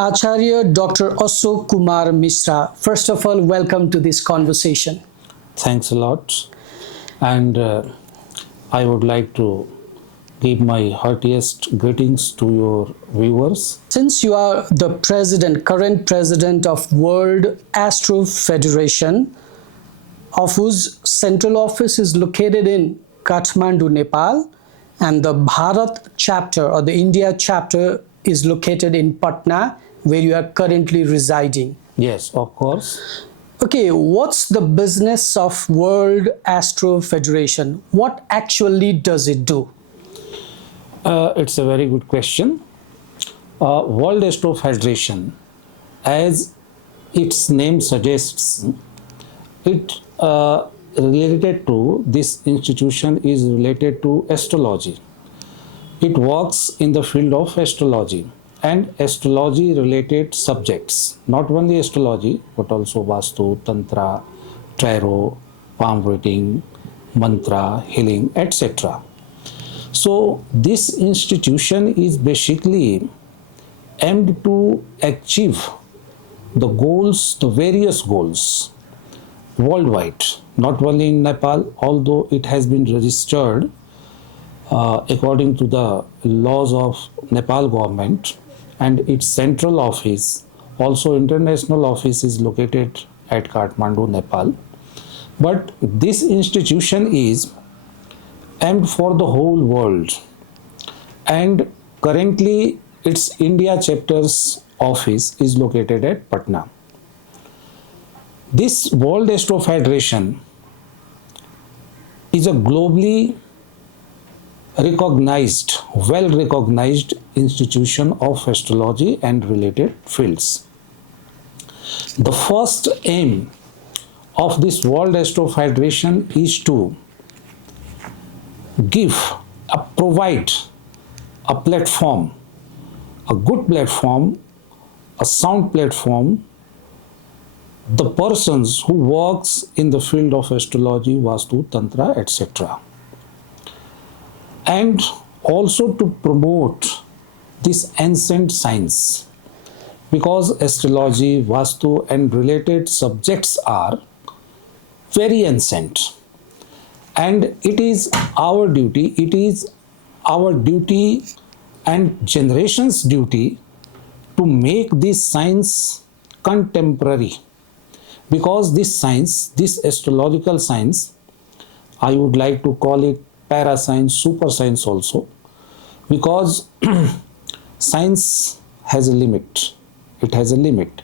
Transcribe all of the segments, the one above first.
Acharya Dr. Ashok Kumar Mishra. First of all, welcome to this conversation. Thanks a lot. And I would like to give my heartiest greetings to your viewers. Since you are the current president of World Astro Federation, of whose central office is located in Kathmandu, Nepal, and the Bharat chapter or the India chapter is located in Patna, where you are currently residing. Yes, of course. Okay, what's the business of World Astro Federation? What actually does it do? It's a very good question. World Astro Federation, as its name suggests, it related to this institution is related to astrology. It works in the field of astrology and astrology related subjects, not only astrology but also Vastu, Tantra, Tarot, palm reading, mantra, healing, etc. So this institution is basically aimed to achieve the goals, the various goals worldwide, not only in Nepal, although it has been registered according to the laws of Nepal government, and its central office, also international office, is located at Kathmandu, Nepal. But this institution is aimed for the whole world, and currently its India chapter's office is located at Patna. This World Astro Federation is a globally recognized, well recognized institution of astrology and related fields. The first aim of this World Astro Federation is to provide a platform, a good platform, a sound platform, the persons who works in the field of astrology, Vastu, Tantra, etc. And also to promote this ancient science, because astrology, Vastu and related subjects are very ancient, and it is our duty and generations' duty to make this science contemporary, because this science, this astrological science, I would like to call it parascience, super science also, because science has a limit, it has a limit,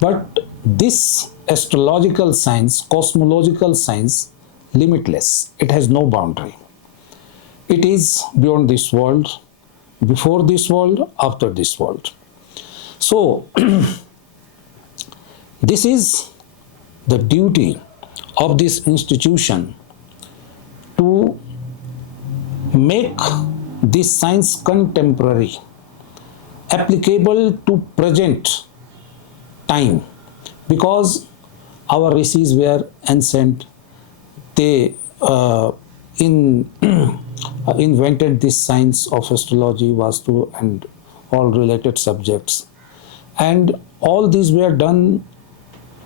but this astrological science, cosmological science, limitless, it has no boundary. It is beyond this world, before this world, after this world. So this is the duty of this institution, to make this science contemporary, applicable to present time, because our rishis were ancient. They invented this science of astrology, Vastu and all related subjects, and all these were done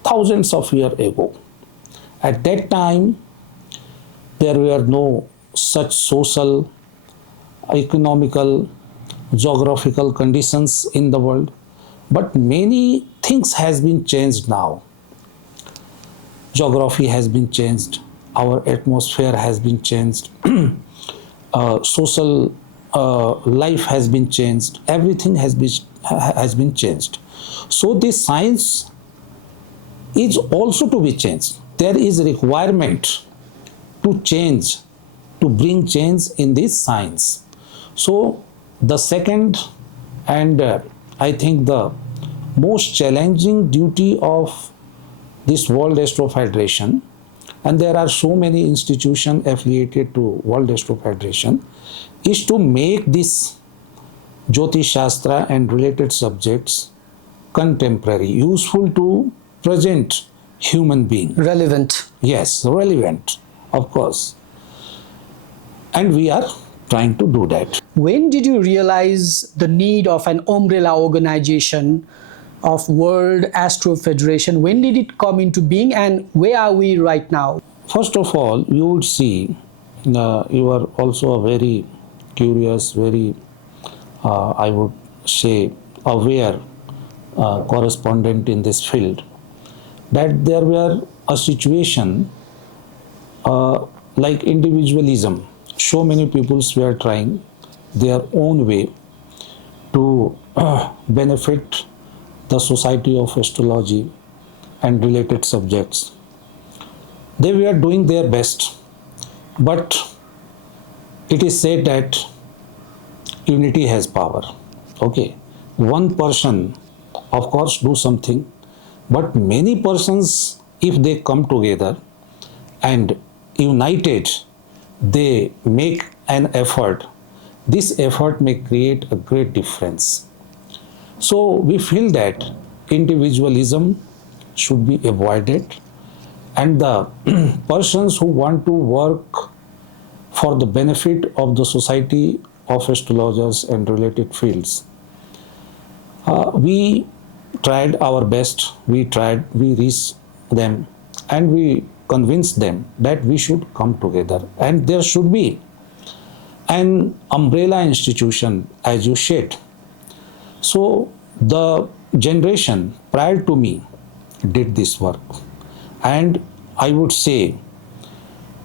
thousands of years ago. At that time, there were no such social, economical, geographical conditions in the world, but many things has been changed now. Geography has been changed, our atmosphere has been changed, social life has been changed, everything has been changed. So this science is also to be changed. There is a requirement to change, to bring change in this science. So the second and I think the most challenging duty of this World Astro Federation, and there are so many institutions affiliated to World Astro Federation, is to make this Jyotish Shastra and related subjects contemporary, useful to present human being. Relevant. Yes, relevant, of course. And we are trying to do that. When did you realize the need of an umbrella organization of World Astro Federation? When did it come into being, and where are we right now? First of all, you would see, you are also a very curious, very, I would say, aware correspondent in this field, that there were a situation like individualism. So many people were trying their own way to benefit the society of astrology and related subjects. They were doing their best, but it is said that unity has power. Okay, one person, of course, do something, but many persons, if they come together and united, they make an effort. This effort may create a great difference. So we feel that individualism should be avoided, and the persons who want to work for the benefit of the society of astrologers and related fields, we tried our best, we reached them, and we convinced them that we should come together, and there should be an umbrella institution, as you said. So the generation prior to me did this work, and I would say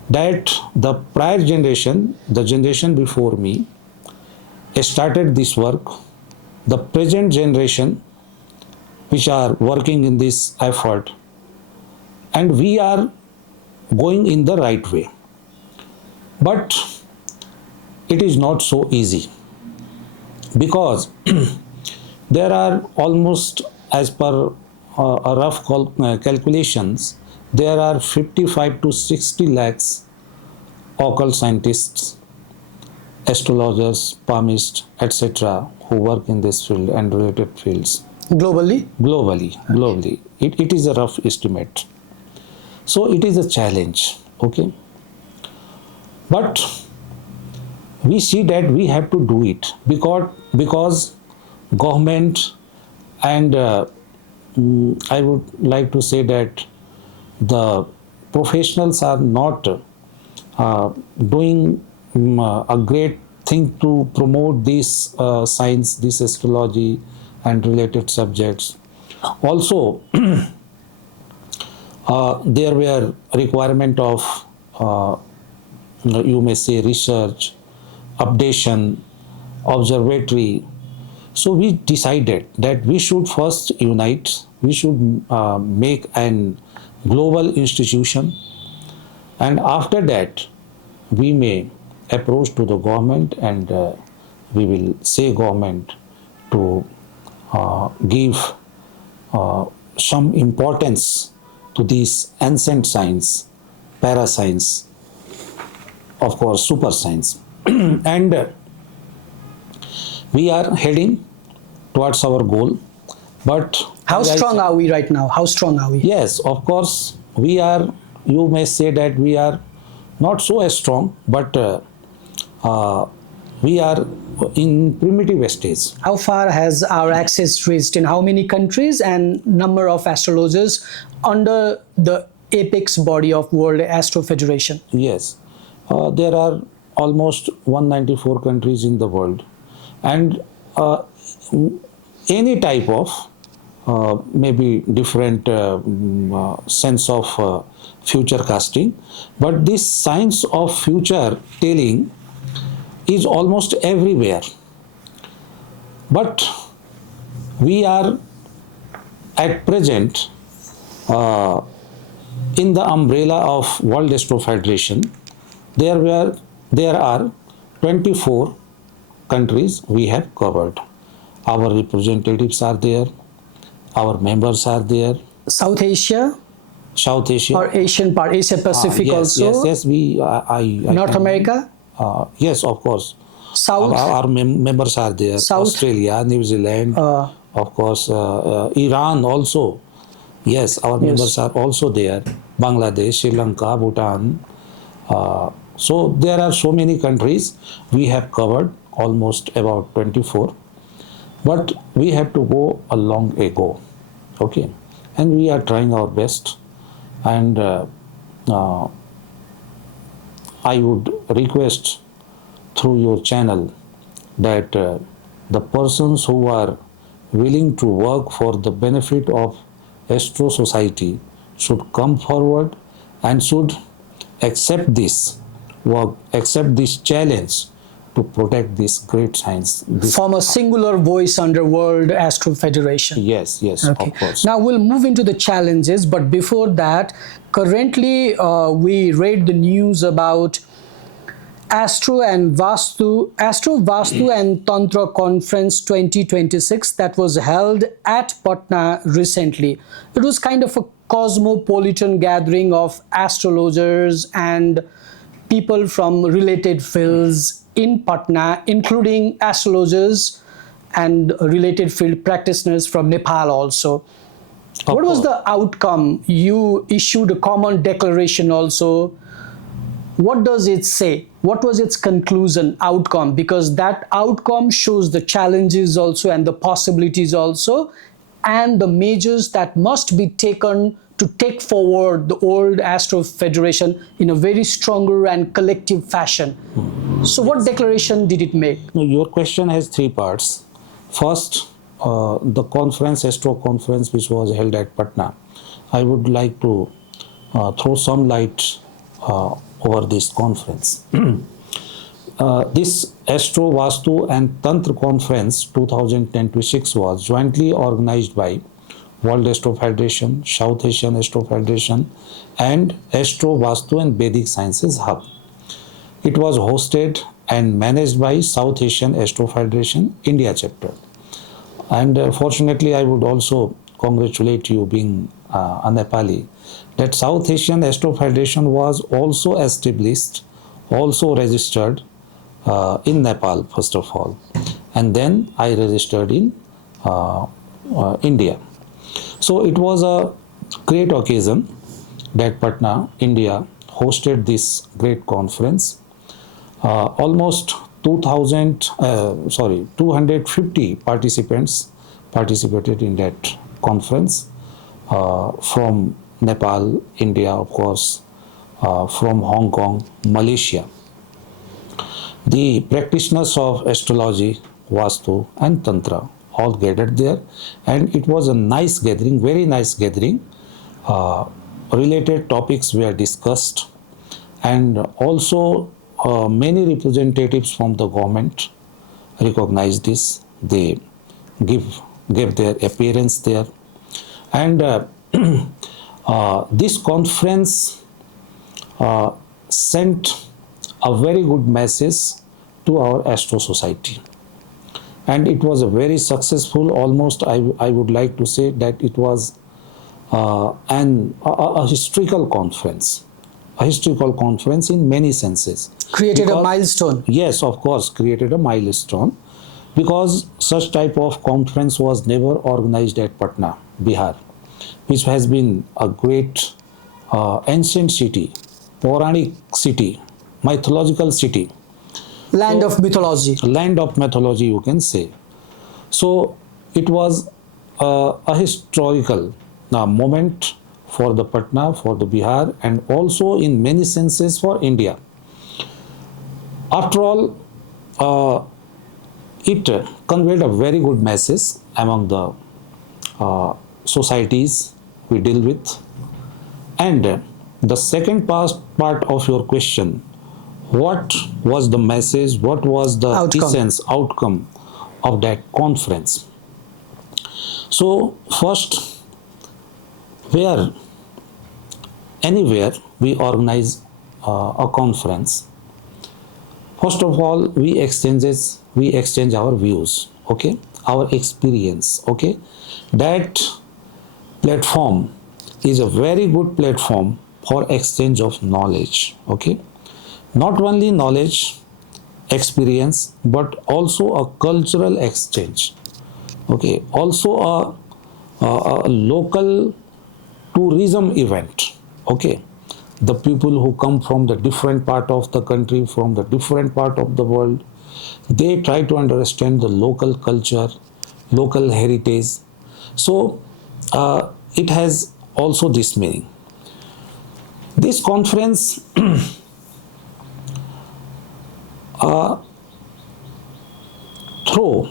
that the prior generation, the generation before me, started this work. The present generation, which are working in this effort, and we are going in the right way. But it is not so easy, because there are almost, as per a rough calculations, there are 55 to 60 lakhs occult scientists, astrologers, palmists, etc., who work in this field and related fields. Globally. It is a rough estimate. So it is a challenge, okay? But we see that we have to do it because government and I would like to say that the professionals are not doing a great thing to promote this science, this astrology and related subjects. Also, there were requirement of you may say research, updation, observatory. So we decided that we should first unite, we should make an global institution, and after that we may approach to the government, and we will say government to give some importance to these ancient science, parascience, of course super science. And we are heading towards our goal. But how strong are we right now? How strong are we? Yes, of course we are. You may say that we are not so strong, but we are in primitive stage. How far has our access reached, in how many countries, and number of astrologers under the apex body of World Astro Federation? Yes, there are almost 194 countries in the world, and any type of maybe different sense of future casting, but this science of future telling is almost everywhere. But we are at present in the umbrella of World Astro Federation. There are 24 countries we have covered. Our representatives are there, our members are there. South Asia or Asian part, Asia Pacific also? Yes, North America? Yes, of course. South? Our members are there. South? Australia, New Zealand, of course, Iran also. Yes, our members are also there. Bangladesh, Sri Lanka, Bhutan. So there are so many countries we have covered, almost about 24, but we have to go a long ago, okay, and we are trying our best. And uh, I would request through your channel that the persons who are willing to work for the benefit of Astro Society should come forward and should accept this work, accept this challenge to protect this great science. Form a singular voice under World Astro Federation. Yes, yes, Okay. of course. Now we'll move into the challenges, but before that, currently we read the news about Astro Vastu and Tantra Conference 2026 that was held at Patna recently. It was kind of a cosmopolitan gathering of astrologers and people from related fields in Patna, including astrologers and related field practitioners from Nepal also. What was the outcome? You issued a common declaration also. What does it say? What was its conclusion, outcome? Because that outcome shows the challenges also and the possibilities also, and the measures that must be taken to take forward the World Astro Federation in a very stronger and collective fashion. So what declaration did it make? Now, your question has three parts. First, the conference, Astro conference, which was held at Patna. I would like to throw some light over this conference. This Astro, Vastu and Tantra Conference 2026 was jointly organized by World Astro Federation, South Asian Astro Federation and Astro, Vastu and Vedic Sciences Hub. It was hosted and managed by South Asian Astro Federation India chapter. And fortunately, I would also congratulate you, being a Nepali, that South Asian Astro Federation was also established, also registered in Nepal first of all, and then I registered in India. So it was a great occasion that Patna, India hosted this great conference. Almost 250 participants participated in that conference from Nepal, India, of course, from Hong Kong, Malaysia. The practitioners of astrology, Vastu and Tantra all gathered there, and it was a nice gathering, very nice gathering. Related topics were discussed, and also many representatives from the government recognized this. They gave their appearance there, and this conference sent a very good message to our Astro Society, and it was a very successful, almost I would like to say that it was a historical conference, in many senses. Created a milestone. Yes, of course, created a milestone, because such type of conference was never organized at Patna, Bihar, which has been a great ancient city, Puranic city, mythological city. Land of mythology. Land of mythology, you can say. So it was a historical moment for the Patna, for the Bihar, and also in many senses for India. After all, it conveyed a very good message among the societies we deal with. And the second part of your question, what was the message, what was the outcome of that conference? So first, anywhere we organize a conference, first of all we exchange our views, okay, our experience, okay. That platform is a very good platform for exchange of knowledge, okay. Not only knowledge, experience, but also a cultural exchange, okay, also a local tourism event, okay. the people who come from the different part of the country, from the different part of the world, they try to understand the local culture, local heritage. So it has also this meaning. This conference throw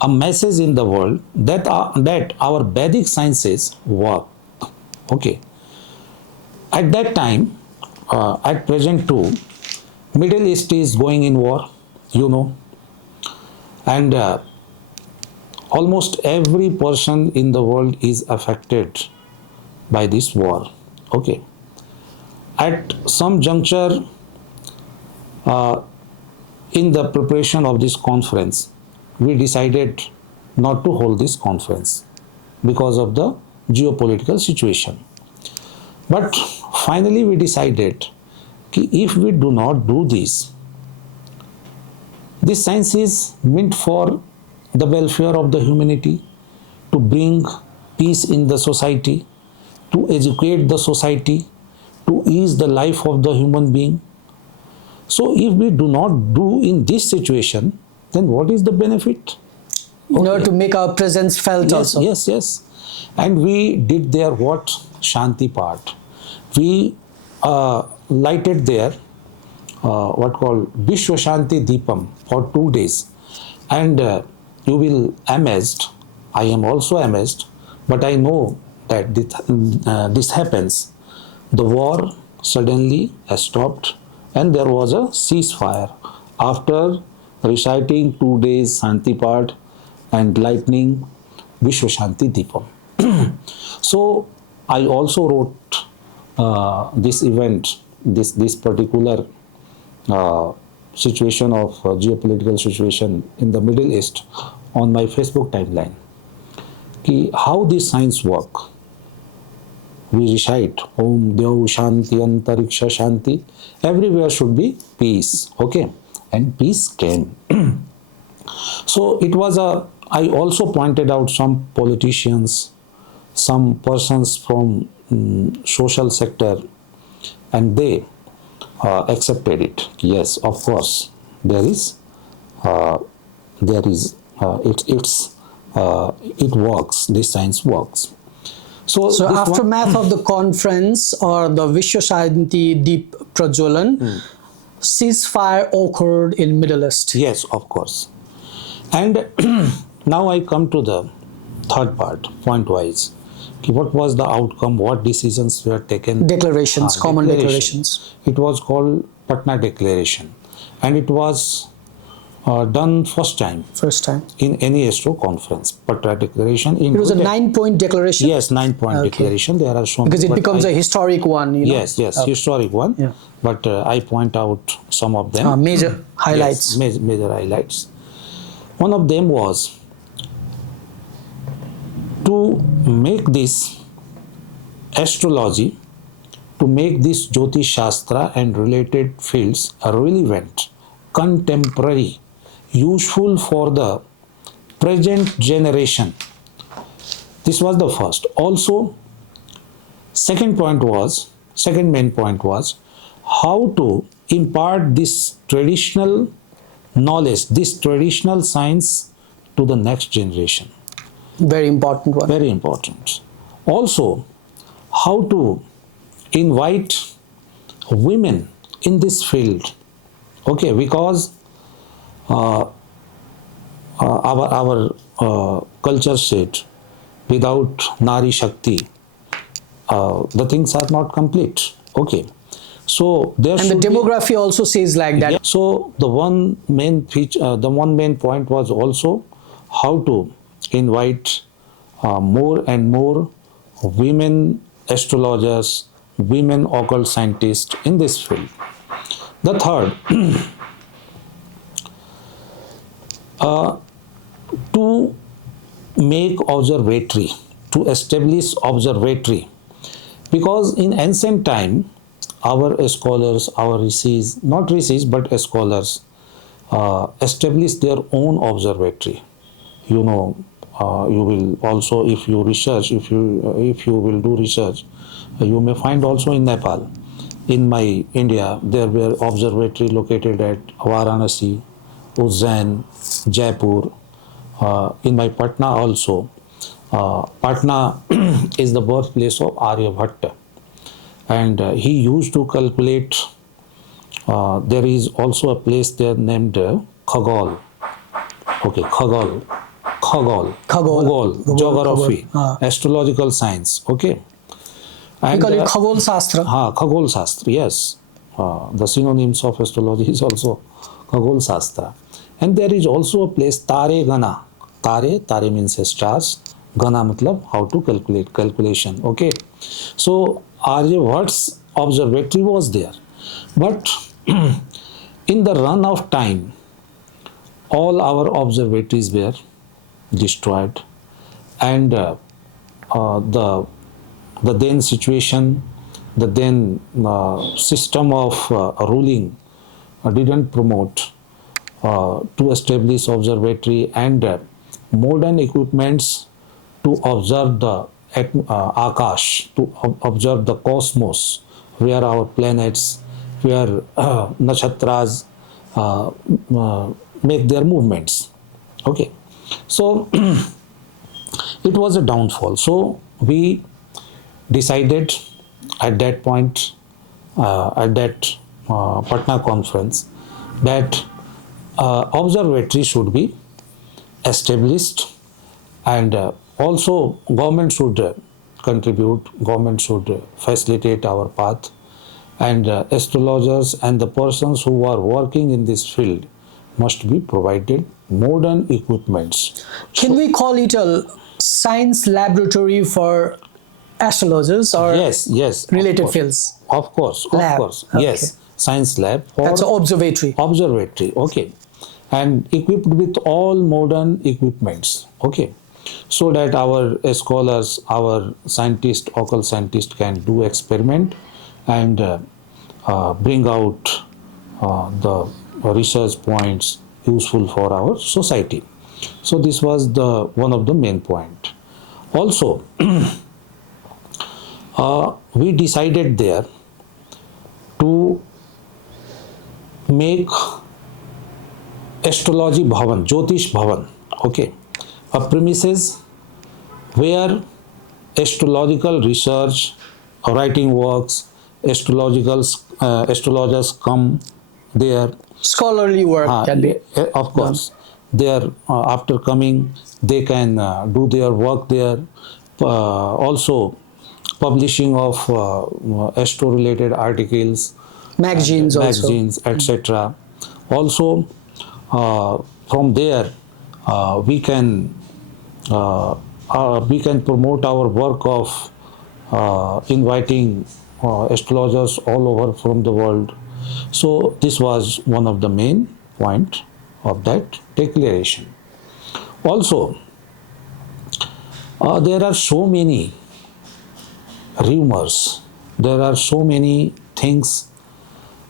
a message in the world that our Vedic sciences work. Okay. At that time, at present too, Middle East is going in war, you know, and almost every person in the world is affected by this war. Okay. At some juncture, in the preparation of this conference, we decided not to hold this conference because of the geopolitical situation. But finally we decided that if we do not do this science is meant for the welfare of the humanity, to bring peace in the society, to educate the society, to ease the life of the human being. So if we do not do in this situation, then what is the benefit? In order to make our presence felt also. Yes. And we did there what? Shanti part. We lighted there what called Vishwa Shanti Deepam for 2 days. And you will amazed, I am also amazed, but I know that this happens. The war suddenly stopped and there was a ceasefire after reciting 2 days Shanti part and lighting Vishwa Shanti Deepam. So I also wrote this event, this particular situation of geopolitical situation in the Middle East on my Facebook timeline. How this science work? We recite Om Dyav Shanti Antariksha Shanti. Everywhere should be peace. Okay, and peace came. So it was I also pointed out some politicians, some persons from social sector, and they accepted it. Yes, of course, it works. This science works. So aftermath of the conference or the Vishwa Shanti Deep Prajwalan, ceasefire occurred in Middle East. Yes, of course. And now I come to the third part, point-wise. What was the outcome? What decisions were taken? Declarations, common declarations. It was called Patna Declaration, and it was done first time in any Astro conference. Patna Declaration. It was a 9-point declaration. Yes, 9-point declaration. There are so because it becomes a historic one. You know? Yes, historic one. Yeah. But I point out some of them. Major highlights. Yes, major highlights. One of them was to make this astrology, to make this Jyotish Shastra and related fields relevant, contemporary, useful for the present generation. This was the first. Also, second main point was how to impart this traditional knowledge, this traditional science to the next generation. Very important one. Very important. Also, how to invite women in this field. Okay, because our culture said without Nari Shakti, the things are not complete. Okay. So there and the demography also says like that. Yeah. So the one main point was also how to invite more and more women astrologers, women occult scientists in this field. The third, to make observatory, to establish observatory, because in ancient time our scholars, our rishis, not rishis but scholars, established their own observatory. You know, you will also, if you research, if you will do research, you may find also in Nepal in my India, there were observatory located at Varanasi, Ujjain, Jaipur, in my Patna also. Patna is the birthplace of Aryabhatta, and he used to calculate. There is also a place there named Khagol. Okay, Khagol, Khagol. Bhugol, geography, Khagol. astrological science. Okay, We and call it Khagol Shastra. Khagol Shastra, yes. The synonyms of astrology is also Khagol Shastra. And there is also a place Tare Gana. Tare means stars. Gana matlab how to calculate, calculation. Okay. So Aryabhat's observatory was there. But in the run of time, all our observatories were destroyed, and the then situation, the then system of ruling didn't promote to establish observatory and modern equipments to observe the Akash, to observe the cosmos, where our planets, where nakshatras make their movements. Okay, so it was a downfall. So we decided at that point, at that Patna conference, that observatory should be established, and also government should contribute, government should facilitate our path, and astrologers and the persons who are working in this field must be provided modern equipments. Can we call it a science laboratory for astrologers or Yes, related fields? Of course, Lab. Okay. yes, science lab for That's an observatory. observatory. Okay, and equipped with all modern equipments. Okay, so that our scholars, our scientists, occult scientists can do experiment and bring out the research points useful for our society. So this was the one of the main point. Also, we decided there to make astrology bhavan, Jyotish bhavan, okay, a premises where astrological research, writing works, astrologers come there. Scholarly work can be. Of course, there after coming they can do their work there. Also, publishing of astro related articles, Magazines also. magazines, etc. Also, from there we can promote our work of inviting astrologers all over from the world. So this was one of the main point of that declaration. Also, there are so many rumors, there are so many things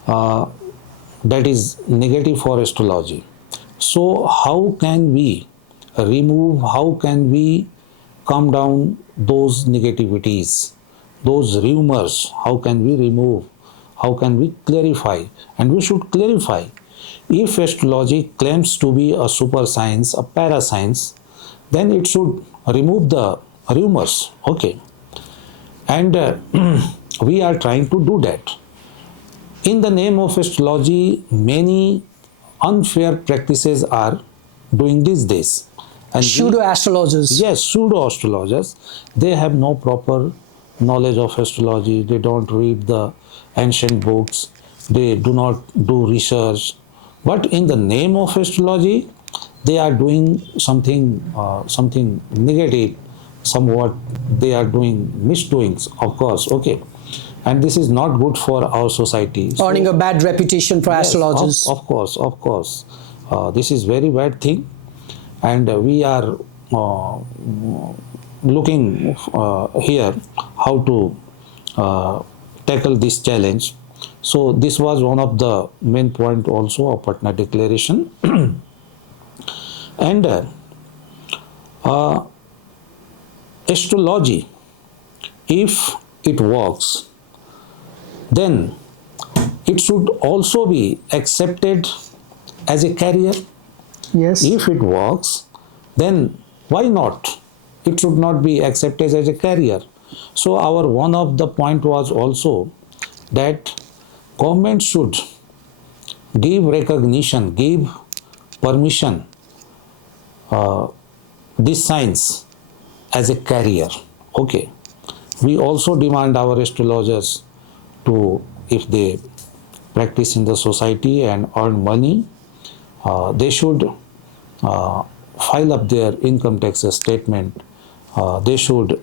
that is negative for astrology. So how can we remove, how can we calm down those negativities, those rumors? How can we remove, how can we clarify? And we should clarify, if astrology claims to be a super science, a parascience, then it should remove the rumors. Okay, and we are trying to do that. In the name of astrology, many unfair practices are doing these days. And Pseudo astrologers. yes, pseudo astrologers, they have no proper knowledge of astrology. They don't read the ancient books. They do not do research. But in the name of astrology, they are doing something negative. Somewhat they are doing misdoings, of course. Okay, and this is not good for our society. So, Earning a bad reputation for yes, astrologers. of course. This is very bad thing, and we are looking here how to tackle this challenge. So this was one of the main point also of Patna Declaration. And astrology, if it works, then it should also be accepted as a career. Yes. If it works, then why not? It should not be accepted as a career. So our one of the point was also that government should give recognition, give permission this science as a career. Okay. We also demand our astrologers to, if they practice in the society and earn money, they should file up their income tax statement. They should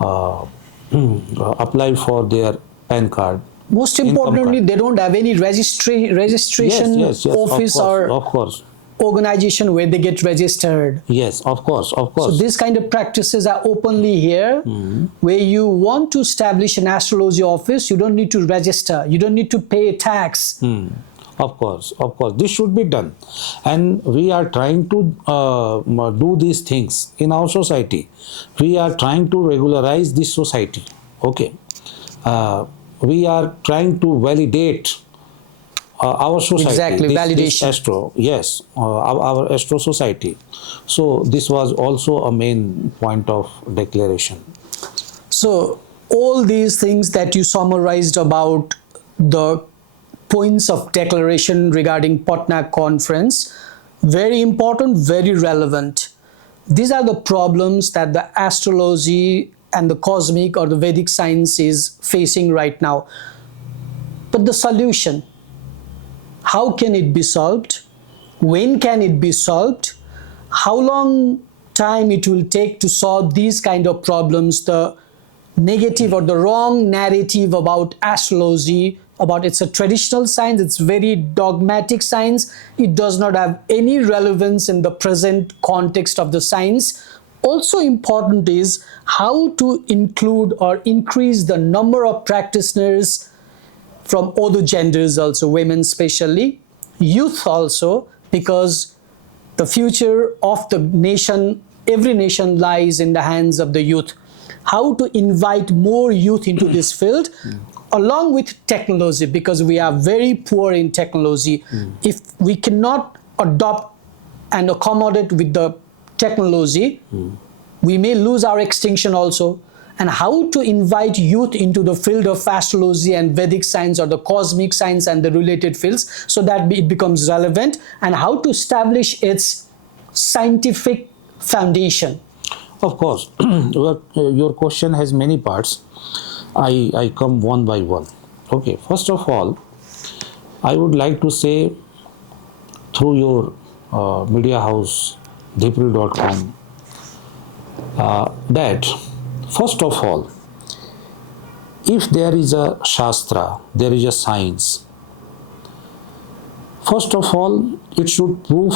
apply for their PAN card. Most income importantly, card. they don't have any registration Yes, office or of course. organization where they get registered. Yes, of course. So this kind of practices are openly here. Where you want to establish an astrology office, you don't need to register. You don't need to pay tax. Of course, this should be done, and we are trying to do these things in our society. We are trying to regularize this society. Okay, we are trying to validate our society. Exactly, validation. This astro, yes, our astro society. So this was also a main point of declaration. So all these things that you summarized about the points of declaration regarding Patna conference, very important, very relevant. These are the problems that the astrology and the cosmic or the Vedic science is facing right now. But the solution, how can it be solved? When can it be solved? How long time it will take to solve these kind of problems, the negative or the wrong narrative about astrology, about it's a traditional science, it's very dogmatic science, it does not have any relevance in the present context of the science. Also important is how to include or increase the number of practitioners from other genders also, women especially, youth also, because the future of the nation, every nation lies in the hands of the youth. How to invite more youth into this field, along with technology, because we are very poor in technology. If we cannot adopt and accommodate with the technology, we may lose our extinction also. And how to invite youth into the field of astrology and Vedic science or the cosmic science and the related fields so that it becomes relevant, and how to establish its scientific foundation. Of course, your question has many parts. I come one by one. Okay, first of all, I would like to say through your media house, deepru.com, that first of all, if there is a Shastra, there is a science, first of all, it should prove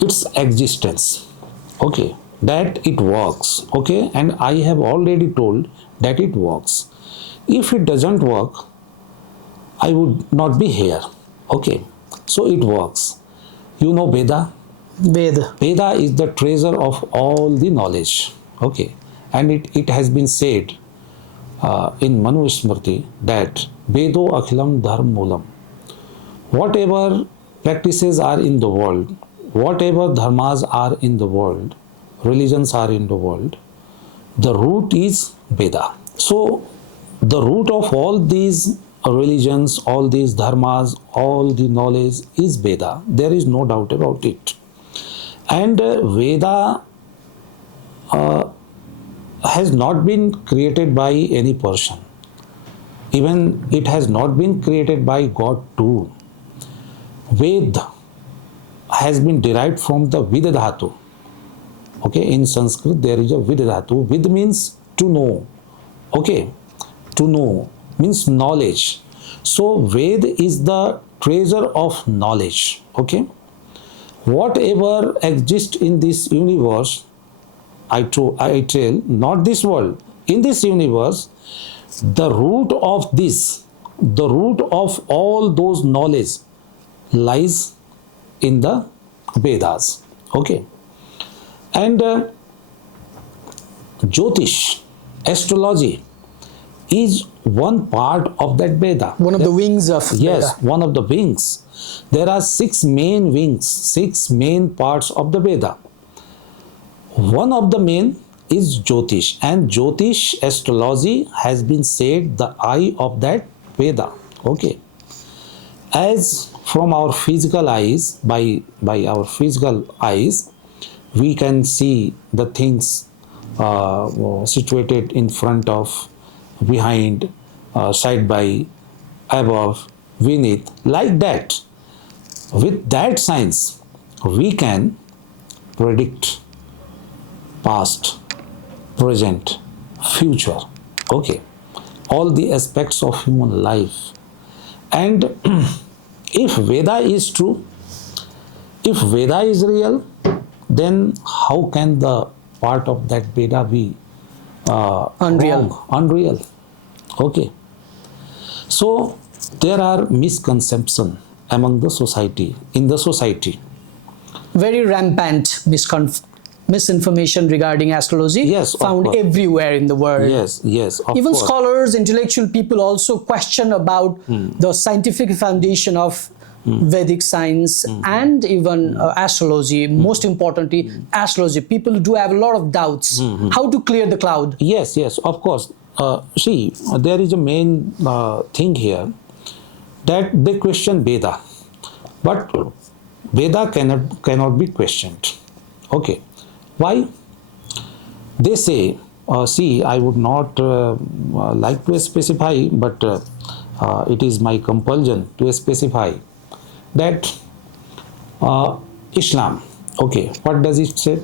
its existence. Okay, that it works. Okay, and I have already told that it works. If it doesn't work, I would not be here. Okay, so it works. You know Veda? Veda is the treasure of all the knowledge. Okay, and it has been said in Manu Smriti that Vedo Akhilam Dharm Moolam. Whatever practices are in the world, whatever dharmas are in the world, religions are in the world, the root is Veda. So the root of all these religions, all these dharmas, all the knowledge is Veda. There is no doubt about it. And Veda has not been created by any person. Even it has not been created by God too. Ved has been derived from the Vid Dhatu. Okay, in Sanskrit there is a Vid Dhatu. Vid means to know. Okay, to know means knowledge. So Ved is the treasure of knowledge. Okay, whatever exists in this universe, I tell, not this world, in this universe, the root of this, the root of all those knowledge lies in the Vedas. Okay, and Jyotish, astrology, is one part of that Veda. One of the wings of Yes, Veda. one of the wings. There are 6 main wings, 6 main parts of the Veda. One of the main is Jyotish, and Jyotish astrology has been said the eye of that Veda. Okay. As from our physical eyes, by our physical eyes, we can see the things situated in front of, behind, side by, above, beneath, like that. With that science, we can predict past, present, future. Okay, all the aspects of human life. And if Veda is true, if Veda is real, then how can the part of that Veda be Unreal. wrong, unreal? Okay. So there are misconceptions among the society, in the society. Very rampant misinformation regarding astrology Yes, of found course. everywhere in the world. Yes, yes, of Even course. scholars, intellectual people also question about the scientific foundation of Vedic science and even astrology. Most importantly, astrology. People do have a lot of doubts. How to clear the cloud? Yes, yes, of course. See, there is a main thing here that they question Veda, but Veda cannot be questioned. Okay, why? They say, see, I would not like to specify, but it is my compulsion to specify that Islam. Okay, what does it say?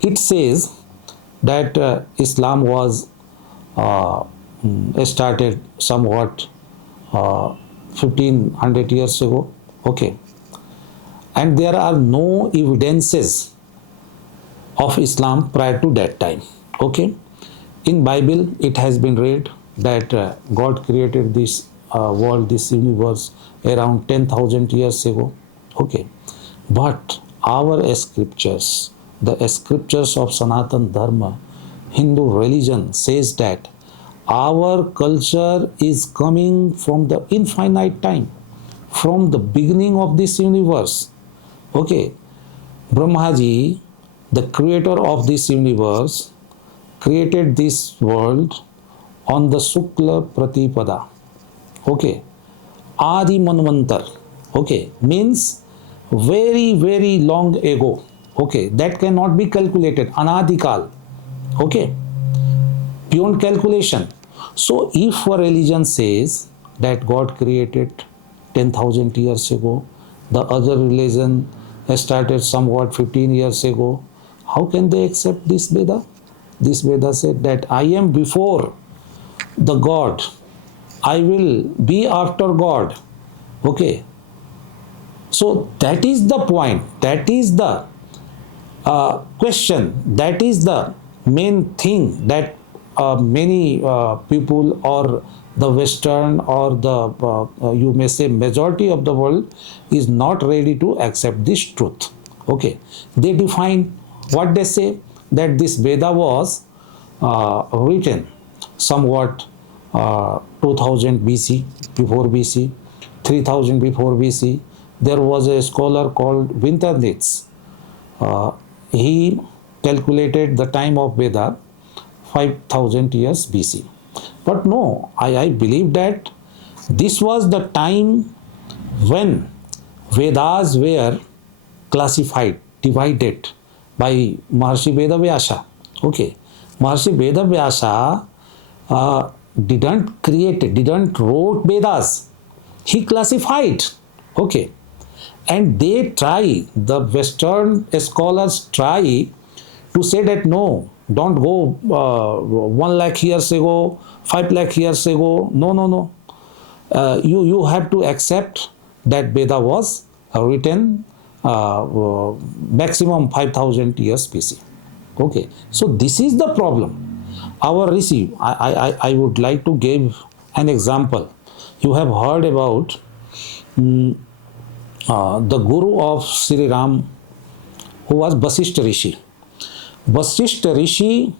It says that Islam was started somewhat 1500 years ago. Okay, and there are no evidences of Islam prior to that time. Okay, in Bible it has been read that God created this world, this universe around 10,000 years ago. Okay, but our scriptures, the scriptures of Sanatan Dharma, Hindu religion, says that our culture is coming from the infinite time, from the beginning of this universe. Okay, Brahmaji, the creator of this universe, created this world on the Shukla Pratipada. Okay, Adi Manvantar. Okay, means very, very long ago. Okay, that cannot be calculated. Anadikal. Okay, beyond calculation. So, if a religion says that God created 10,000 years ago, the other religion started somewhat 15 years ago, how can they accept this Veda? This Veda said that I am before the God, I will be after God. Okay, so that is the point, that is the question, that is the main thing that many people, or the Western, or the you may say majority of the world, is not ready to accept this truth. Okay, they define what they say, that this Veda was written somewhat 2000 BC, before BC, 3000 before BC. There was a scholar called Winterlitz. He calculated the time of Veda 5000 years BC. But no, I believe that this was the time when Vedas were classified, divided by Maharshi Veda Vyasa. Okay, Maharshi Veda Vyasa didn't wrote Vedas. He classified. Okay, and they try, the Western scholars try to say that no, don't go 1 lakh years ago, 5 lakh years ago. No. You have to accept that Veda was written maximum 5000 years BC. Okay, so this is the problem. Our Rishi, I would like to give an example. You have heard about the guru of Sri Ram, who was Vasishtha Rishi. Vasishtha Rishi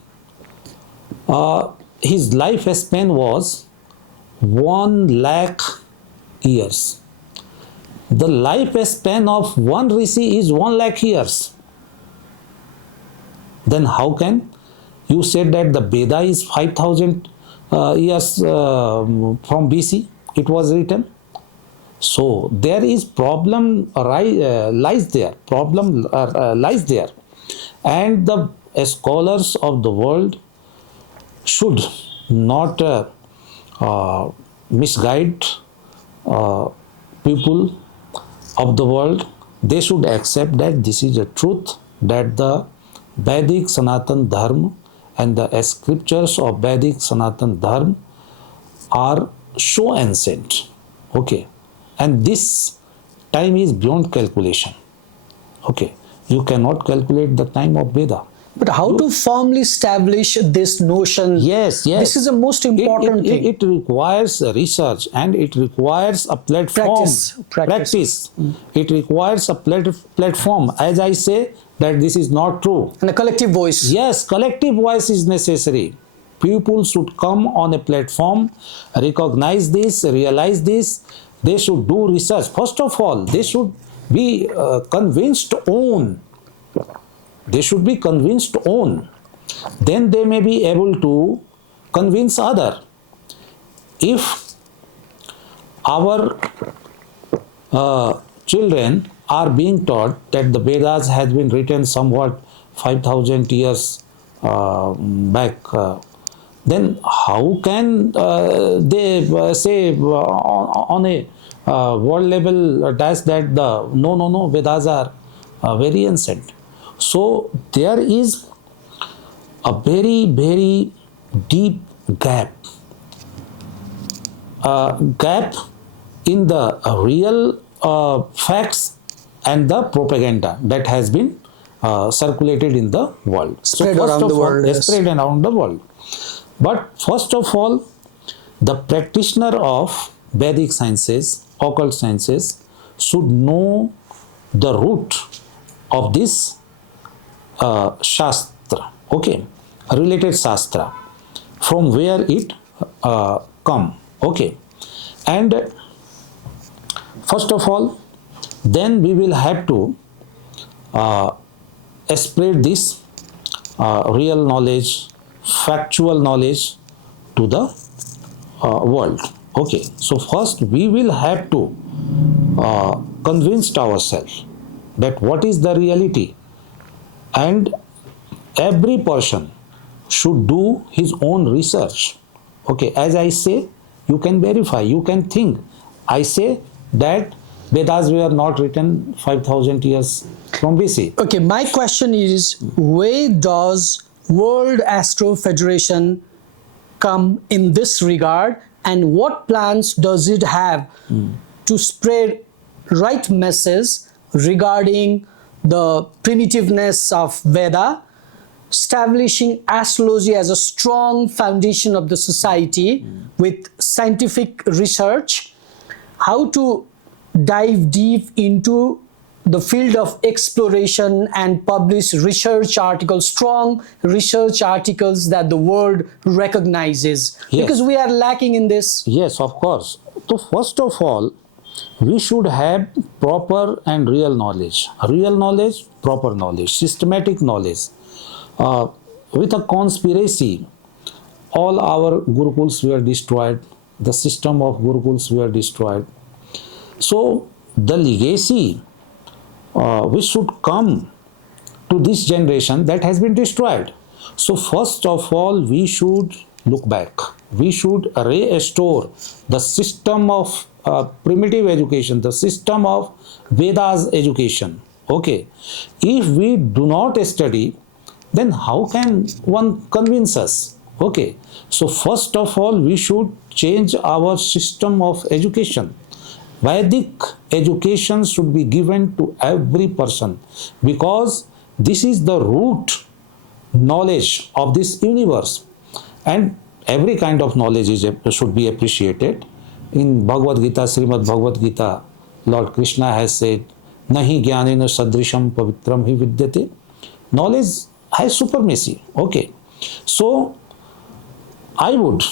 his lifespan was 1 lakh years. The lifespan of one rishi is 1 lakh years. Then how can you say that the Veda is 5,000 years from BC? It was written. So there is problem lies there. Problem lies there, and the scholars of the world should not misguide people of the world. They should accept that this is a truth, that the Vedic Sanatan Dharma and the scriptures of Vedic Sanatan Dharma are so ancient. Okay. And this time is beyond calculation. Okay. You cannot calculate the time of Veda. But how to firmly establish this notion? Yes, yes. This is the most important thing. It requires research, and it requires a platform. Practice. It requires a platform. As I say, that this is not true. And a collective voice. Yes, collective voice is necessary. People should come on a platform, recognize this, realize this. They should do research. First of all, they should be convinced own. They should be convinced own. Then they may be able to convince other. If our children are being taught that the Vedas has been written somewhat 5,000 years back, then how can they say on a world level that the no Vedas are very ancient? So there is a very, very deep gap in the real facts and the propaganda that has been circulated in the world. Spread around the world. Yes. Spread around the world. But first of all, the practitioner of Vedic sciences, occult sciences, should know the root of this Shastra, okay, related Shastra, from where it come, okay. And first of all, then we will have to spread this real knowledge, factual knowledge to the world. Okay, so first we will have to convince ourselves that what is the reality, and every person should do his own research. Okay, as I say, you can verify, you can think. I say that Vedas were not written 5,000 years from BC. Okay, my question is, where does World Astro Federation come in this regard, and what plans does it have to spread right message regarding the primitiveness of Veda, establishing astrology as a strong foundation of the society with scientific research, how to dive deep into the field of exploration and publish research articles, strong research articles that the world recognizes? Yes. Because we are lacking in this. Yes, of course. So first of all, we should have proper and real knowledge. Real knowledge, proper knowledge, systematic knowledge. With a conspiracy, all our gurukuls were destroyed. The system of gurukuls were destroyed. So the legacy which should come to this generation, that has been destroyed. So first of all, we should look back. We should restore the system of primitive education, the system of Vedas education. Okay, if we do not study, then how can one convince us? Okay, so first of all, we should change our system of education. Vedic education should be given to every person, because this is the root knowledge of this universe, and every kind of knowledge should be appreciated. In Bhagavad Gita, Srimad Bhagavad Gita, Lord Krishna has said, Nahi jnanena sadrisham pavitram hi vidyate. Knowledge has supremacy. Okay. So I would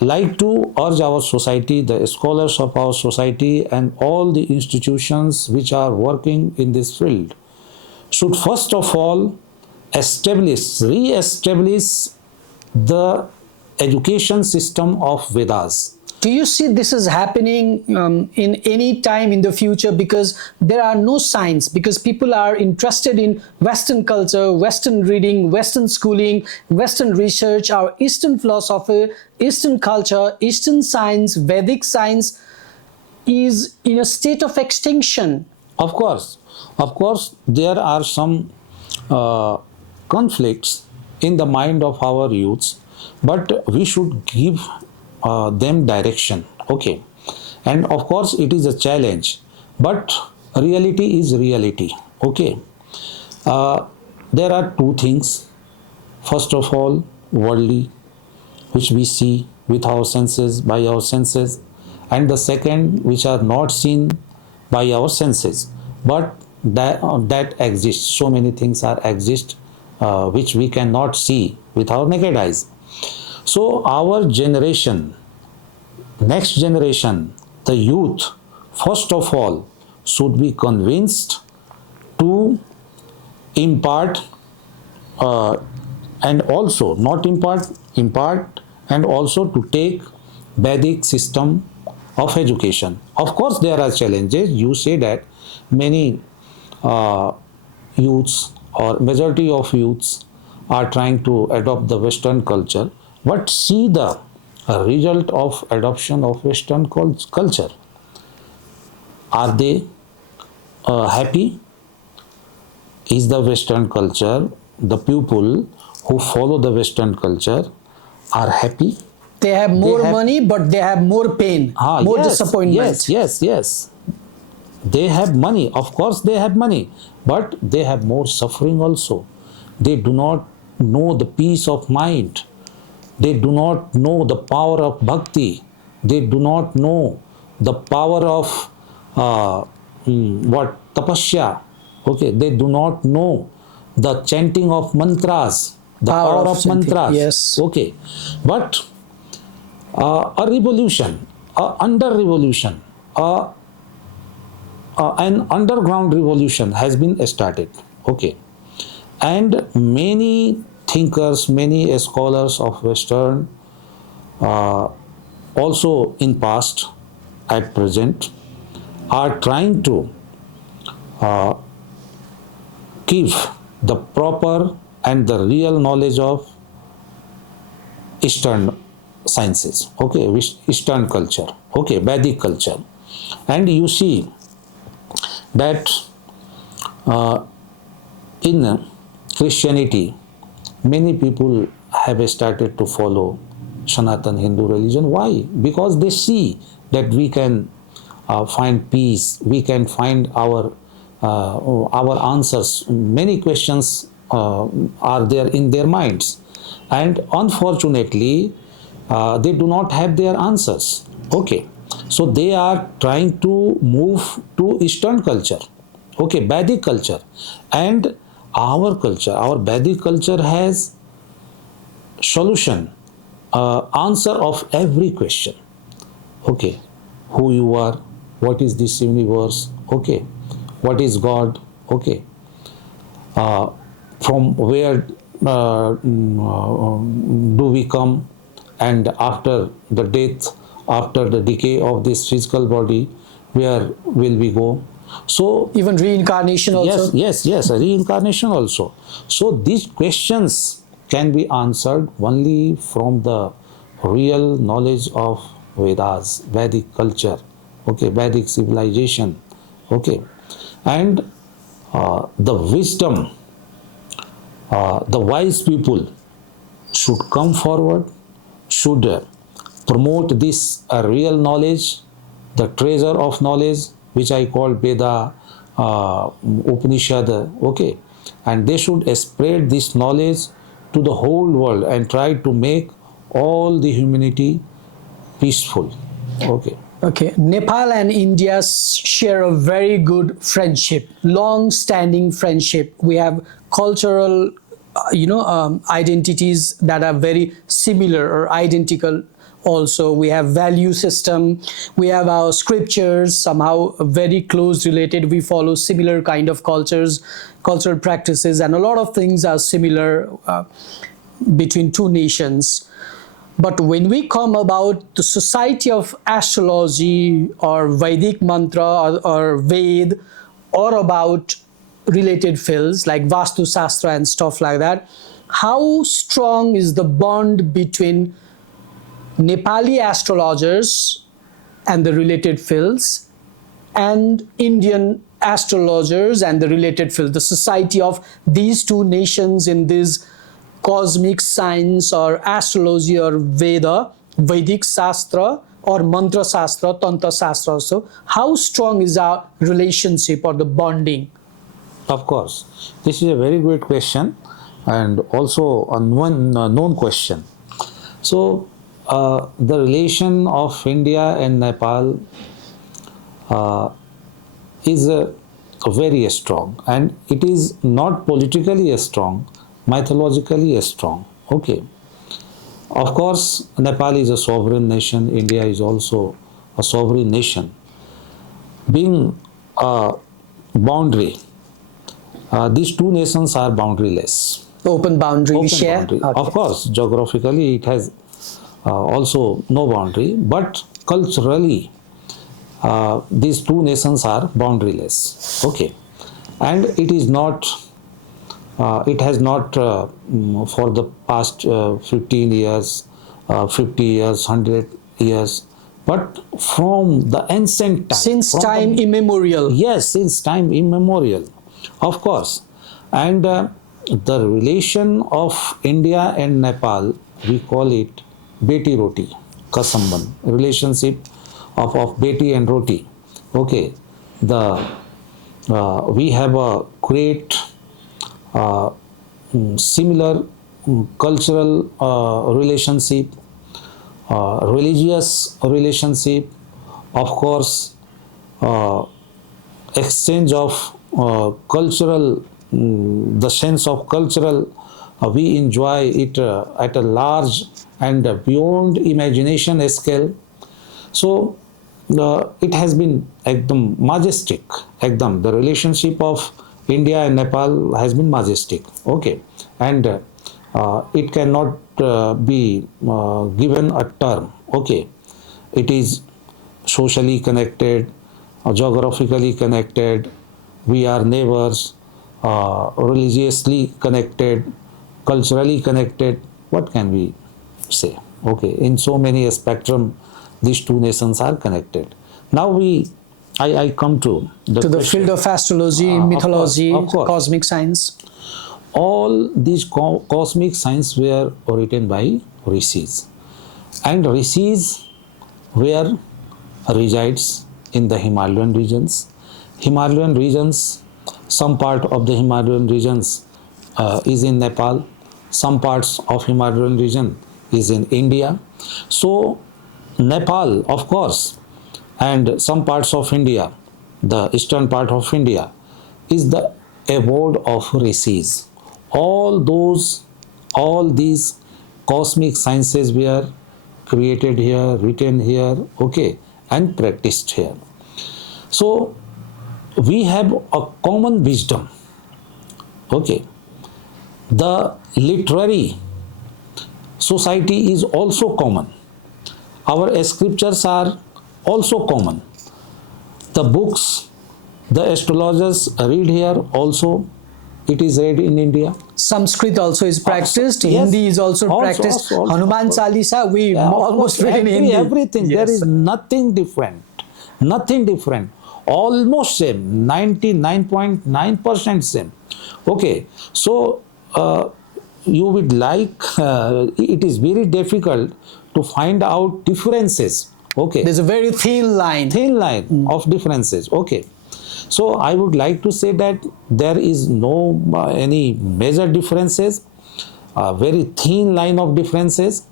like to urge our society, the scholars of our society, and all the institutions which are working in this field should first of all re-establish the education system of Vedas. Do you see this is happening in any time in the future? Because there are no signs, because people are interested in Western culture, Western reading, Western schooling, Western research, our Eastern philosophy, Eastern culture, Eastern science, Vedic science is in a state of extinction. Of course, there are some conflicts in the mind of our youths, but we should give them direction. Okay, and of course it is a challenge, but reality is reality. Okay, there are two things. First of all, worldly, which we see with our senses, by our senses, and the second, which are not seen by our senses, but that exists. So many things are exist which we cannot see with our naked eyes. So our generation, next generation, the youth, first of all, should be convinced to impart and also not impart and also to take Vedic system of education. Of course, there are challenges. You say that many youths or majority of youths are trying to adopt the Western culture, but see the result of adoption of Western culture. Are they happy? Is the Western culture, the people who follow the Western culture are happy? They have more money, but they have more pain, more disappointment. Yes. They have money. Of course, they have money, but they have more suffering also. They do not know the peace of mind. They do not know the power of bhakti. They do not know the power of tapasya. Okay, they do not know the chanting of mantras, the power of mantras. Yes. Okay, but a revolution, under revolution, an underground revolution has been started. Okay, and many thinkers, many scholars of Western, also in past, at present, are trying to give the proper and the real knowledge of Eastern sciences, okay, Eastern culture, okay, Vedic culture. And you see that in Christianity, many people have started to follow Sanatan Hindu religion. Why? Because they see that we can find peace, we can find our answers. Many questions are there in their minds, and unfortunately, they do not have their answers. Okay, so they are trying to move to Eastern culture, okay, Vedic culture, and our culture, our Vedic culture has solution, answer of every question. Okay, who you are, what is this universe, okay, what is God, okay, from where do we come, and after the death, after the decay of this physical body, where will we go? So even reincarnation also. Yes, reincarnation also. So these questions can be answered only from the real knowledge of Vedas, Vedic culture, okay, Vedic civilization, okay, and the wisdom, the wise people should come forward, should promote this real knowledge, the treasure of knowledge, which I call Veda, Upanishad, okay, and they should spread this knowledge to the whole world and try to make all the humanity peaceful. Okay. Okay, Nepal and India share a very good friendship, long-standing friendship. We have cultural identities that are very similar or identical. Also, we have value system, we have our scriptures, somehow very close related. We follow similar kind of cultures, cultural practices, and a lot of things are similar between two nations. But when we come about the society of astrology or Vedic mantra or Ved, or about related fields like Vastu Shastra and stuff like that, how strong is the bond between Nepali astrologers and the related fields and Indian astrologers and the related field, the society of these two nations in this cosmic science or astrology or Veda, Vedic Shastra or Mantra Shastra, Tantra Shastra also? How strong is our relationship or the bonding? Of course, this is a very good question and also a known question. So, the relation of India and Nepal is very strong, and it is not politically strong, mythologically strong. Okay. Of course, Nepal is a sovereign nation, India is also a sovereign nation. Being a boundary, these two nations are boundaryless. Open boundary we Open share? boundary. Okay. Of course, geographically it has also no boundary, but culturally these two nations are boundaryless. Okay, and it is not. It has not for the past 15 years, 50 years, 100 years, but from the ancient time. Since time immemorial. Yes, since time immemorial, of course. And the relation of India and Nepal, we call it Beti Roti ka sambandh, relationship of Beti and Roti. Okay, we have a great similar cultural relationship, religious relationship, of course, exchange of cultural, the sense of cultural, we enjoy it at a large and beyond imagination scale. So it has been ekdam majestic, ekdam. The relationship of India and Nepal has been majestic. Okay, and it cannot be given a term. Okay, it is socially connected, geographically connected. We are neighbors, religiously connected, culturally connected. What can we say? Okay, in so many spectrum, these two nations are connected. Now I come to the field of astrology, mythology, of course. cosmic science. All these cosmic science were written by rishis, and rishis were resides in the Himalayan regions. Himalayan regions, some part of the Himalayan regions is in Nepal, some parts of Himalayan region is in India. So Nepal, of course, and some parts of India, the eastern part of India, is the abode of rishis. All these cosmic sciences were created here, written here, okay, and practiced here. So we have a common wisdom. Okay, the literary society is also common. Our scriptures are also common. The books the astrologers read here also, it is read in India. Sanskrit also is practiced. Yes. Hindi is also practiced. Hanuman Chalisa, we almost read in Hindi. Everything. Yes. There is nothing different. Nothing different. Almost same. 99.9% same. Okay. So you would like. It is very difficult to find out differences. Okay. There's a very thin line. Thin line of differences. Okay. So I would like to say that there is no any major differences, very thin line of differences.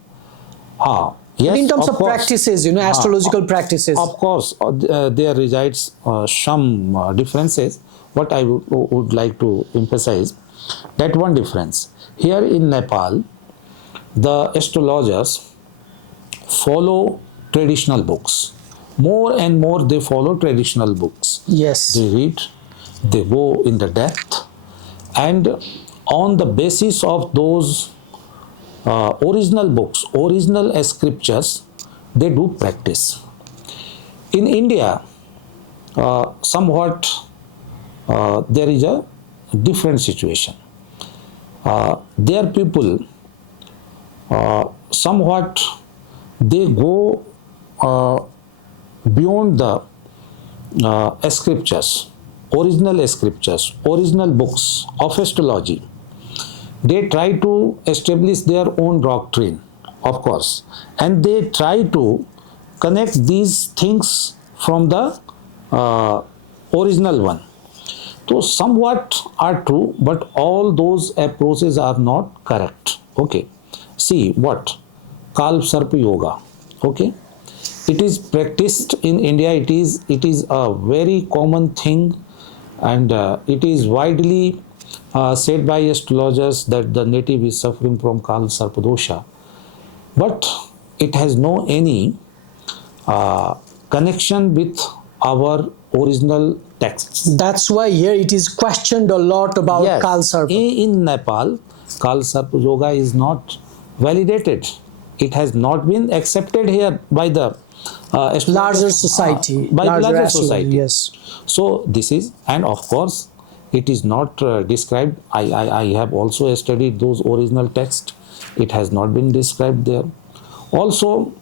Yes, in terms of practices, astrological practices. Of course, there resides some differences. What I would like to emphasize, that one difference. here in Nepal, the astrologers follow traditional books. More and more they follow traditional books. Yes. They read, they go in the depth, and on the basis of those original books, original scriptures, they do practice. In India, somewhat there is a different situation. Their people somewhat they go beyond the scriptures, original books of astrology. They try to establish their own doctrine, of course, and they try to connect these things from the original one. So somewhat are true, but all those approaches are not correct. Okay. See what? Kalpsarpa yoga. Okay. It is practiced in India. It is a very common thing, and it is widely said by astrologers that the native is suffering from Kalpsarpa dosha. But it has no any connection with our original texts. That's why here it is questioned a lot about Yes. Kalsarpa. In Nepal, Kalsarpa yoga is not validated. It has not been accepted here by the Larger society. by larger astrology, society. Yes. So this is, and of course, it is not described. I have also studied those original texts. It has not been described there. Also,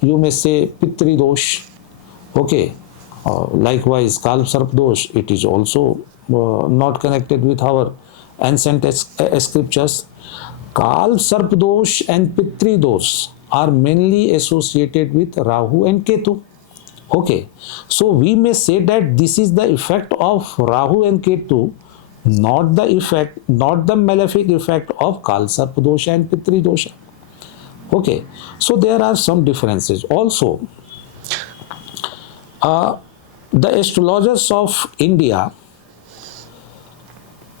you may say Pitri dosh. Okay. Likewise, Kalpsarpa dosh. It is also not connected with our ancient scriptures. Kalpsarpa dosh and Pitri dosh are mainly associated with Rahu and Ketu. Okay, so we may say that this is the effect of Rahu and Ketu, not the malefic effect of Kalsarpa dosha and Pitri dosha. Okay, so there are some differences. Also, the astrologers of India,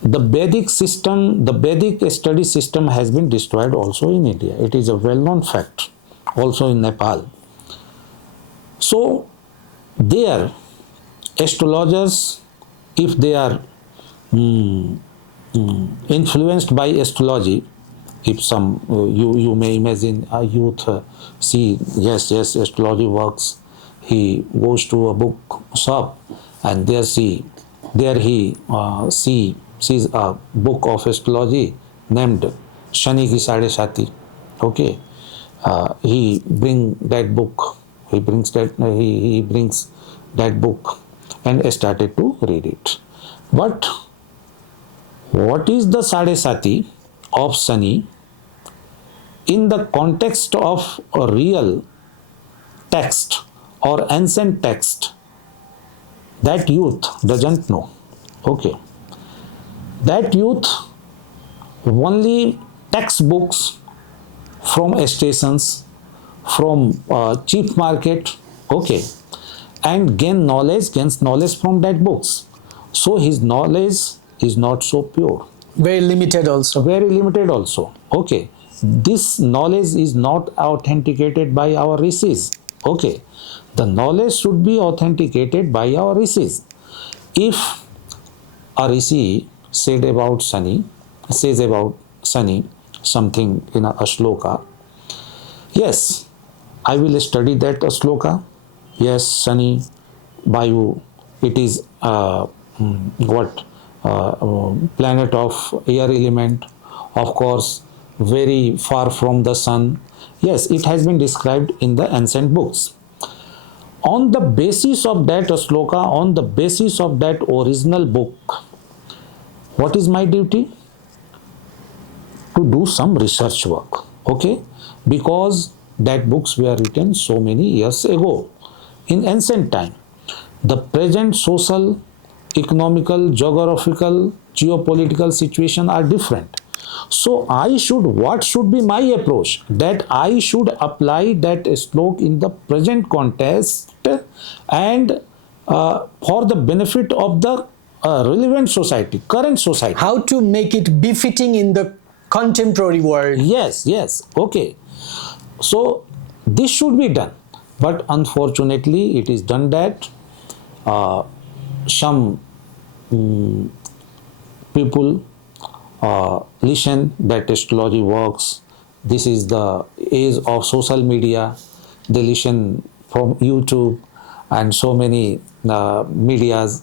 the Vedic system, the Vedic study system has been destroyed also in India. It is a well-known fact, also in Nepal. So, there, astrologers, if they are influenced by astrology, if some, you may imagine a youth see, yes, astrology works, he goes to a book shop and there he sees a book of astrology named Shani Ki Sade Sati. Okay, he brings that book and started to read it. But what is the Sade Sati of Shani in the context of a real text or ancient text? That youth doesn't know. Okay. That youth only textbooks from stations, from cheap market, okay, and gains knowledge from that books. So his knowledge is not so pure. Very limited also. Very limited also. Okay. This knowledge is not authenticated by our rishis. Okay. The knowledge should be authenticated by our rishis. If a rishi says about Shani something in a shloka, yes, I will study that shloka. Yes, Shani, Vayu, it is planet of air element, of course, very far from the sun. Yes, it has been described in the ancient books. On the basis of that shloka, on the basis of that original book, what is my duty? To do some research work, okay? Because that books were written so many years ago, in ancient time. The present social, economical, geographical, geopolitical situation are different. So what should be my approach? That I should apply that slok in the present context and for the benefit of the relevant society, current society. How to make it befitting in the contemporary world. Yes, yes, okay. So this should be done, but unfortunately, it is done that some people listen that astrology works. This is the age of social media. They listen from YouTube and so many medias,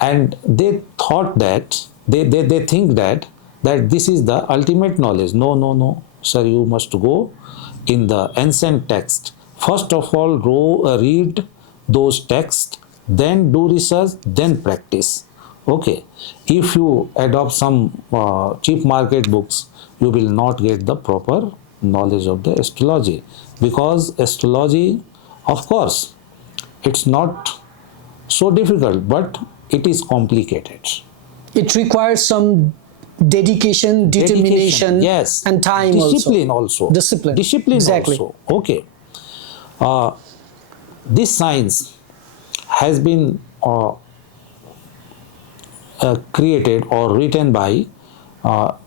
and they thought that they think that this is the ultimate knowledge. No, no, no, sir. You must go in the ancient text. First of all, read those texts, then do research, then practice. Okay, if you adopt some cheap market books, you will not get the proper knowledge of the astrology, because astrology, of course, it's not so difficult, but it is complicated. It requires some dedication, determination, yes, and time discipline also. Discipline. Exactly. Also. Okay. This science has been created or written by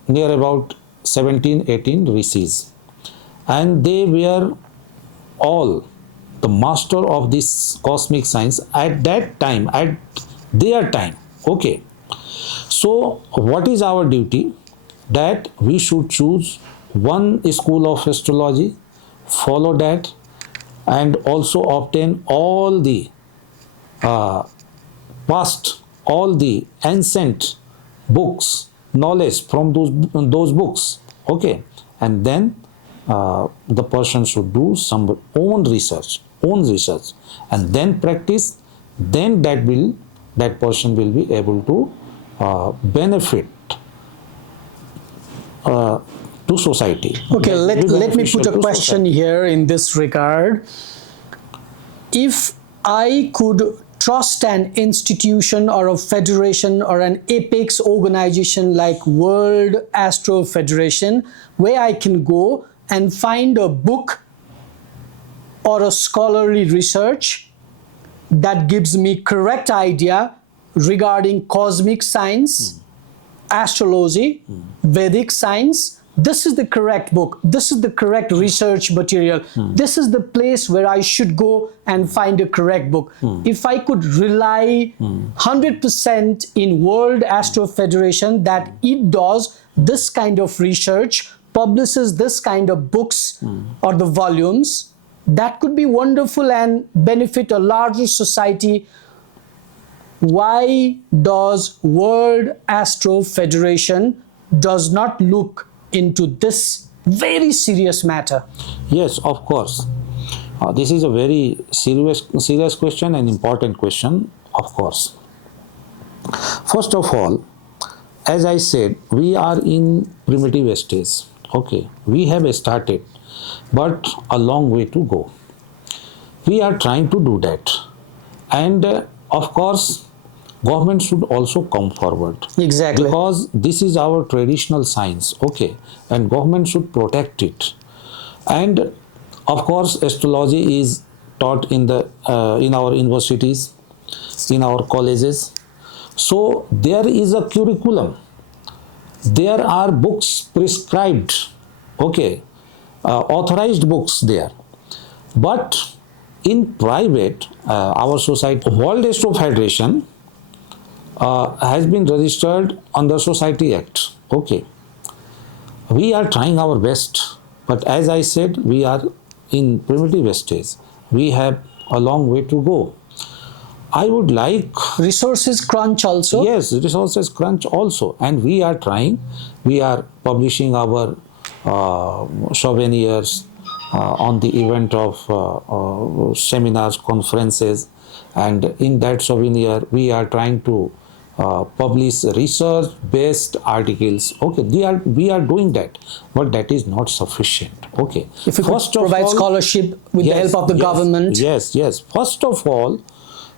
near about 17-18 rishis, and they were all the master of this cosmic science at that time, at their time. Okay, so what is our duty? That we should choose one school of astrology, follow that, and also obtain all the past, all the ancient books, knowledge from those books. Okay, and then the person should do some own research, and then practice. Then that person will be able to benefit to society. Okay, let me put a question here in this regard. If I could trust an institution or a federation or an apex organization like World Astro Federation, where I can go and find a book or a scholarly research that gives me correct idea regarding cosmic science, astrology, Vedic science, this is the correct book, this is the correct research material, this is the place where I should go and find a correct book. If I could rely 100% in World Astro Federation that it does this kind of research, publishes this kind of books or the volumes, that could be wonderful and benefit a larger society. Why does World Astro Federation does not look into this very serious matter? Yes, of course. This is a very serious question and important question, of course. First of all, as I said, we are in primitive stage. Okay, we have started, but a long way to go. We are trying to do that, and of course, government should also come forward. Exactly. Because this is our traditional science, okay, and government should protect it. And of course, astrology is taught in our universities, in our colleges. So there is a curriculum. There are books prescribed, okay, authorized books there. But in private, our society, World Astro Federation has been registered under Society Act. Okay, we are trying our best, but as I said, we are in primitive stage. We have a long way to go. I would like resources crunch also. Yes, resources crunch also, and we are trying. We are publishing our souvenirs on the event of seminars, conferences, and in that souvenir we are trying to publish research-based articles. Okay, we are doing that, but that is not sufficient. Okay, if you could provide scholarship with the help of the government. Yes. First of all,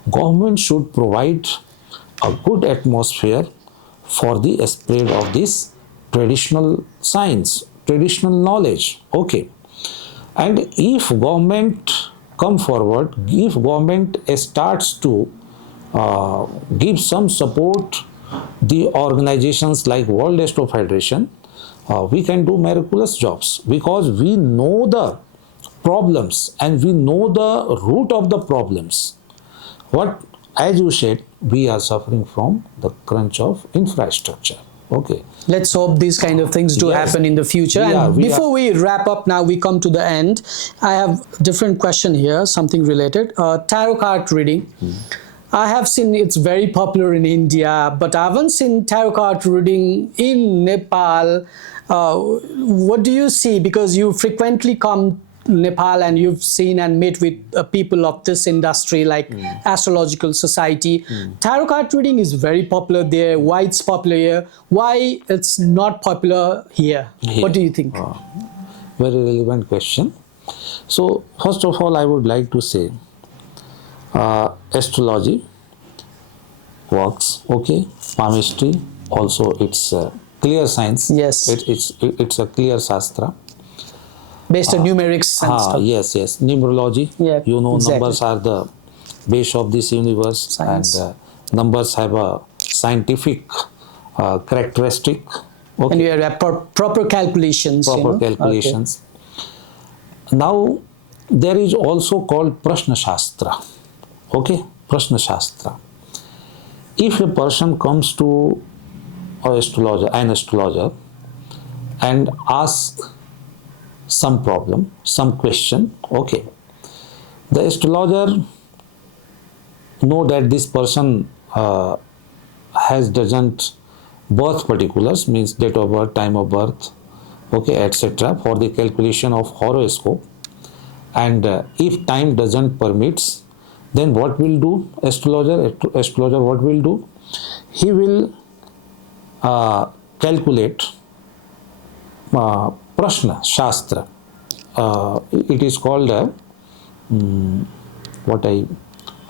government should provide a good atmosphere for the spread of this traditional science, traditional knowledge. Okay, and if government come forward, if government starts to give some support the organizations like World Astro Federation, we can do miraculous jobs, because we know the problems and we know the root of the problems. What, as you said, we are suffering from the crunch of infrastructure. Okay. Let's hope these kind of things do happen in the future. And before we wrap up now, we come to the end. I have a different question here, something related. Tarot card reading. I have seen it's very popular in India, but I haven't seen tarot card reading in Nepal. What do you see? Because you frequently come to Nepal and you've seen and met with people of this industry like Astrological Society. Tarot card reading is very popular there. Why it's popular here? Why it's not popular here? What do you think? Very relevant question. So first of all, I would like to say astrology works, okay, palmistry also, it's clear science. Yes. It's a clear shastra based on numerics and stuff. Yes, numerology. Yeah, you know, exactly. numbers are the base of this universe. Science. And numbers have a scientific characteristic. Okay. And you have proper calculations. Calculations. Okay. Now there is also called Prashna Shastra. Okay, Prashna Shastra. If a person comes to an astrologer, and asks some problem, some question, okay, the astrologer know that this person doesn't birth particulars, means date of birth, time of birth, okay, etc., for the calculation of horoscope. And if time doesn't permits, then what will do astrologer what will do? He will calculate Prashna Shastra. It is called what I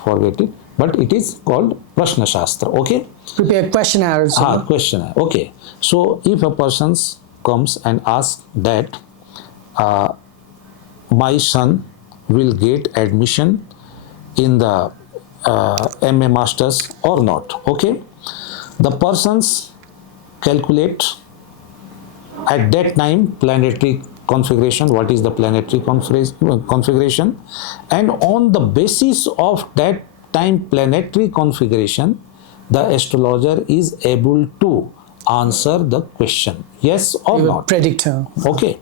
forget it, but it is called Prashna Shastra. Okay. Prepare questionnaires. Questionnaire. Okay. So if a person comes and asks that my son will get admission in the MA Masters or not, okay, the persons calculate at that time planetary configuration, what is the planetary configuration, and on the basis of that time planetary configuration, the astrologer is able to answer the question, yes or not. Predictor. Okay.